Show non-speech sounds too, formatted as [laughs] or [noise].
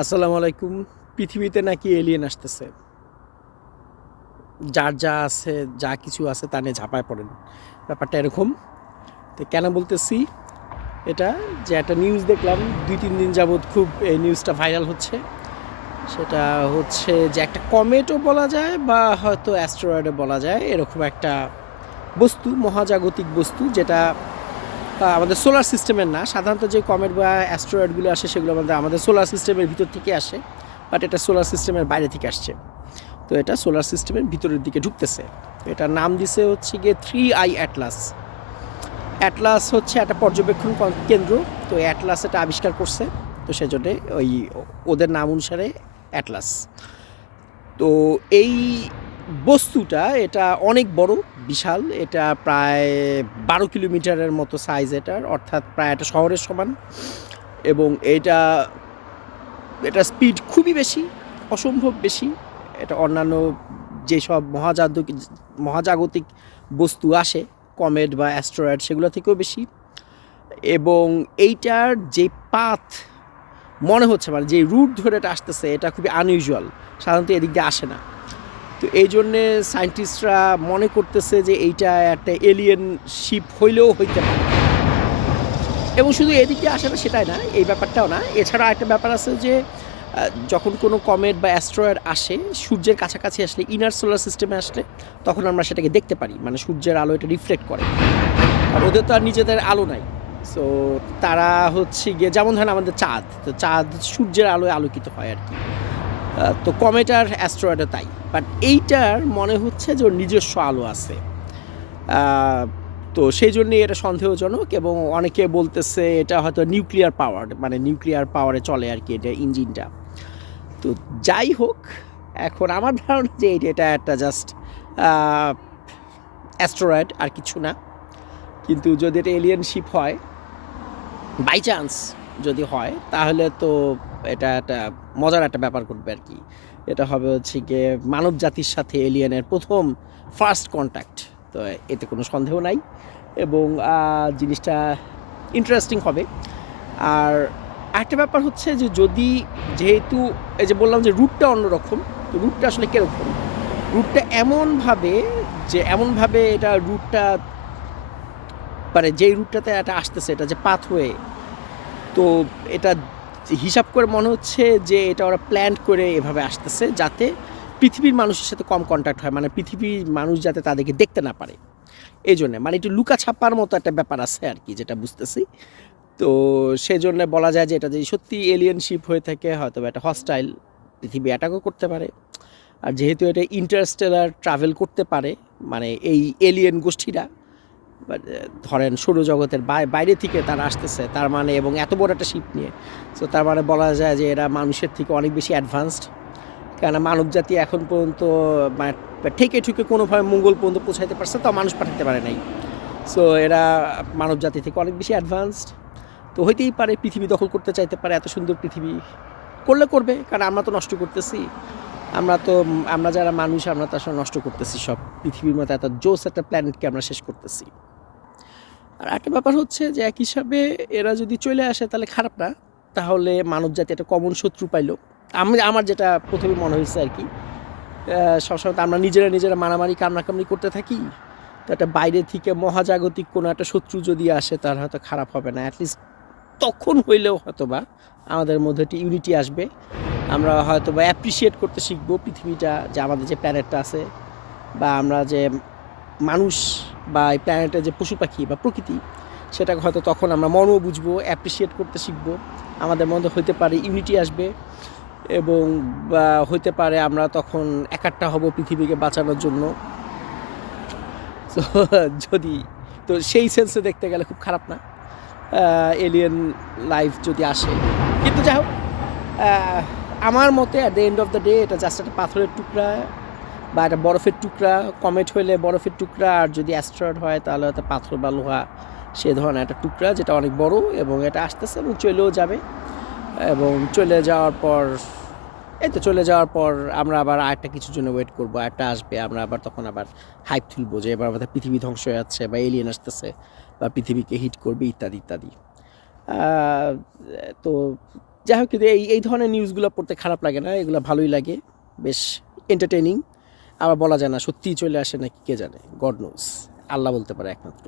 আসসালামু আলাইকুম। পৃথিবীতে নাকি এলিয়েন আসতেছে। যার যা আছে, যা কিছু আছে তা নিয়ে ঝাঁপায় পড়েন। ব্যাপারটা এরকম। তো কেন বলতেছি? এটা যে একটা নিউজ দেখলাম, দুই, তিন দিন যাবৎ খুব এই নিউজটা ভাইরাল হচ্ছে। সেটা হচ্ছে যে একটা কমেটও বলা যায় বা হয়তো অ্যাস্ট্রয়েডও বলা যায়, এরকম একটা বস্তু, মহাজাগতিক বস্তু যেটা আমাদের সোলার সিস্টেমের না। সাধারণত যে কমেট বা অ্যাস্ট্রয়েডগুলো আসে, সেগুলো আমাদের আমাদের সোলার সিস্টেমের ভিতর থেকে আসে বাট এটা সোলার সিস্টেমের বাইরে থেকে আসছে। তো এটা সোলার সিস্টেমের ভিতরের দিকে ঢুকতেছে। তো এটার নাম দিছে হচ্ছে গিয়ে থ্রি আই অ্যাটলাস অ্যাটলাস হচ্ছে একটা পর্যবেক্ষণ কেন্দ্র। তো অ্যাটলাস এটা আবিষ্কার করছে। তো সেজন্যে ওই ওদের নাম অনুসারে অ্যাটলাস তো এই বস্তুটা এটা অনেক বড়। বিশাল। এটা প্রায় বারো কিলোমিটারের মতো সাইজ এটার, অর্থাৎ প্রায় একটা শহরের সমান। এবং এটা এটা স্পিড খুবই বেশি, অসম্ভব বেশি। এটা অন্যান্য যেসব মহাজাগতিক মহাজাগতিক বস্তু আসে কমেট বা অ্যাস্ট্রয়েড সেগুলো থেকেও বেশি। এবং এইটার যে পাথ মনে হচ্ছে মানে যে রুট ধরে এটা আসতেছে, এটা খুবই আনইউজুয়াল সাধারণত এদিক দিয়ে আসে না। তো এই জন্যে সায়েন্টিস্টরা মনে করতেছে যে এইটা একটা এলিয়েন শিপ হইলেও হইতে পারে। এবং শুধু এদিকে আসে না, সেটাই না, এই ব্যাপারটাও না। এছাড়া একটা ব্যাপার আছে যে যখন কোনো কমেট বা অ্যাস্ট্রয়েড আসে, সূর্যের কাছাকাছি আসলে ইনার সোলার সিস্টেমে আসলে, তখন আমরা সেটাকে দেখতে পারি। মানে সূর্যের আলো এটা রিফ্লেক্ট করে। আর ওদের তো আর নিজেদের আলো নাই। সো তারা হচ্ছে গিয়ে, যেমন ধরেন আমাদের চাঁদ, তো চাঁদ সূর্যের আলোয় আলোকিত হয় আর কি। তো তো কমেটার অ্যাস্ট্রয়েডও তাই। বাট এইটার মনে হচ্ছে যে ওর নিজস্ব আলো আছে। তো সেই জন্যই এটা সন্দেহজনক এবং অনেকে বলতেছে এটা হয়তো নিউক্লিয়ার পাওয়ার মানে নিউক্লিয়ার পাওয়ারে চলে আর কি এটা ইঞ্জিনটা। তো যাই হোক, এখন আমার ধারণা যে এটা- একটা জাস্ট অ্যাস্ট্রয়েড আর কিছু না। কিন্তু যদি এটা এলিয়েন শিপ হয় বাই চান্স যদি হয়, তাহলে তো এটা একটা মজার একটা ব্যাপার ঘটবে আর কি। এটা হবে হচ্ছে গিয়ে মানব জাতির সাথে এলিয়েনের প্রথম ফার্স্ট কন্ট্যাক্ট তো এতে কোনো সন্দেহ নাই এবং জিনিসটা ইন্টারেস্টিং হবে। আর একটা ব্যাপার হচ্ছে যে যদি যেহেতু এই যে বললাম যে রুটটা অন্যরকম, তো রুটটা আসলে কীরকম? রুটটা এমনভাবে যে এমনভাবে এটা রুটটা মানে যেই রুটটাতে এটা আসতেছে, এটা যে পাথওয়ে তো এটা হিসাব করে মনে হচ্ছে যে এটা ওরা প্ল্যান করে এভাবে আসতেছে যাতে পৃথিবীর মানুষের সাথে কম কন্ট্যাক্ট হয় মানে পৃথিবীর মানুষ যাতে তাদেরকে দেখতে না পারে। এই জন্যে মানে একটু লুকা ছাপ্পার মতো একটা ব্যাপার আছে আর কি, যেটা বুঝতেছি। তো সেই জন্য বলা যায় যে এটা যদি সত্যি এলিয়েন শিপ হয়ে থাকে হয়তো একটা হস্টাইল পৃথিবী অ্যাটাকও করতে পারে। আর যেহেতু এটা ইন্টারস্টেলার ট্রাভেল করতে পারে মানে এই এলিয়েন গোষ্ঠীরা ধরেন সৌরজগতের বাই- বাইরে থেকে তারা আসতেছে, তার মানে এবং এত বড় একটা শিপ নিয়ে। সো তার মানে বলা যায় যে এরা মানুষের থেকে অনেক বেশি অ্যাডভান্সড কেননা মানব জাতি এখন পর্যন্ত মানে ঠেকে ঠুকে কোনোভাবে মঙ্গল পর্যন্ত পৌঁছাইতে পারছে তাও মানুষ পাঠাতে পারে নাই। সো এরা মানব জাতি থেকে অনেক বেশি অ্যাডভান্সড তো হইতেই পারে, পৃথিবী দখল করতে চাইতে পারে, এত সুন্দর পৃথিবী। করলে করবে, কারণ আমরা তো নষ্ট করতেছি। আমরা তো, আমরা যারা মানুষ, আমরা তো আসলে নষ্ট করতেছি সব। পৃথিবীর মতো এত জোস একটা প্ল্যানেটকে আমরা শেষ করতেছি। আর একটা ব্যাপার হচ্ছে যে এক হিসাবে এরা যদি চলে আসে তাহলে খারাপ না, তাহলে মানব জাতি একটা কমন শত্রু পাইলো। আমি, আমার যেটা প্রথমে মনে হয়েছে আর কি সবসময় তো আমরা নিজেরা নিজেরা মারামারি কামড়াকামড়ি করতে থাকি, তো একটা বাইরে থেকে মহাজাগতিক কোনো একটা শত্রু যদি আসে তার হয়তো খারাপ হবে না অ্যাটলিস্ট তখন হইলেও হয়তো বা আমাদের মধ্যে একটি ইউনিটি আসবে। আমরা হয়তো বা অ্যাপ্রিসিয়েট করতে শিখব পৃথিবীটা যে আমাদের যে প্ল্যানেটটা আছে বা আমরা যে মানুষ বা এই প্ল্যানেটের যে পশু পাখি বা প্রকৃতি, সেটাকে হয়তো তখন আমরা মনও বুঝব অ্যাপ্রিসিয়েট করতে শিখব। আমাদের মধ্যে হইতে পারে ইউনিটি আসবে এবং বা হইতে পারে আমরা তখন একাট্টা হব পৃথিবীকে বাঁচানোর জন্য। তো [laughs] যদি, তো সেই সেন্সে দেখতে গেলে খুব খারাপ না। এলিয়েন লাইফ যদি আসে। কিন্তু যাই হোক আমার মতে at the end of the day এটা জাস্ট একটা পাথরের টুকরা বা একটা বরফের টুকরা কমেট হইলে বরফের টুকরা, আর যদি অ্যাস্ট্রয়েড হয় তাহলে হয়তো পাথর বা লোহা, সে ধরনের একটা টুকরা যেটা অনেক বড় এবং এটা আসতেছে এবং চলেও যাবে। এবং চলে যাওয়ার পর এই তো চলে যাওয়ার পর আমরা আবার আরেকটা কিছুর জন্য ওয়েট করব। একটা আসবে, আমরা আবার তখন আবার হাইপ তুলবো যে এবার আমাদের পৃথিবী ধ্বংস হয়ে যাচ্ছে বা এলিয়েন আসতেছে বা পৃথিবীকে হিট করবে, ইত্যাদি ইত্যাদি। তো যাই হোক, কিন্তু এই এই ধরনের নিউজগুলো পড়তে খারাপ লাগে না, এগুলো ভালোই লাগে, বেশ এন্টারটেনিং আবার বলা যায় না, সত্যিই চলে আসে নাকি কে জানে গড নোস আল্লাহ বলতে পারে একমাত্র।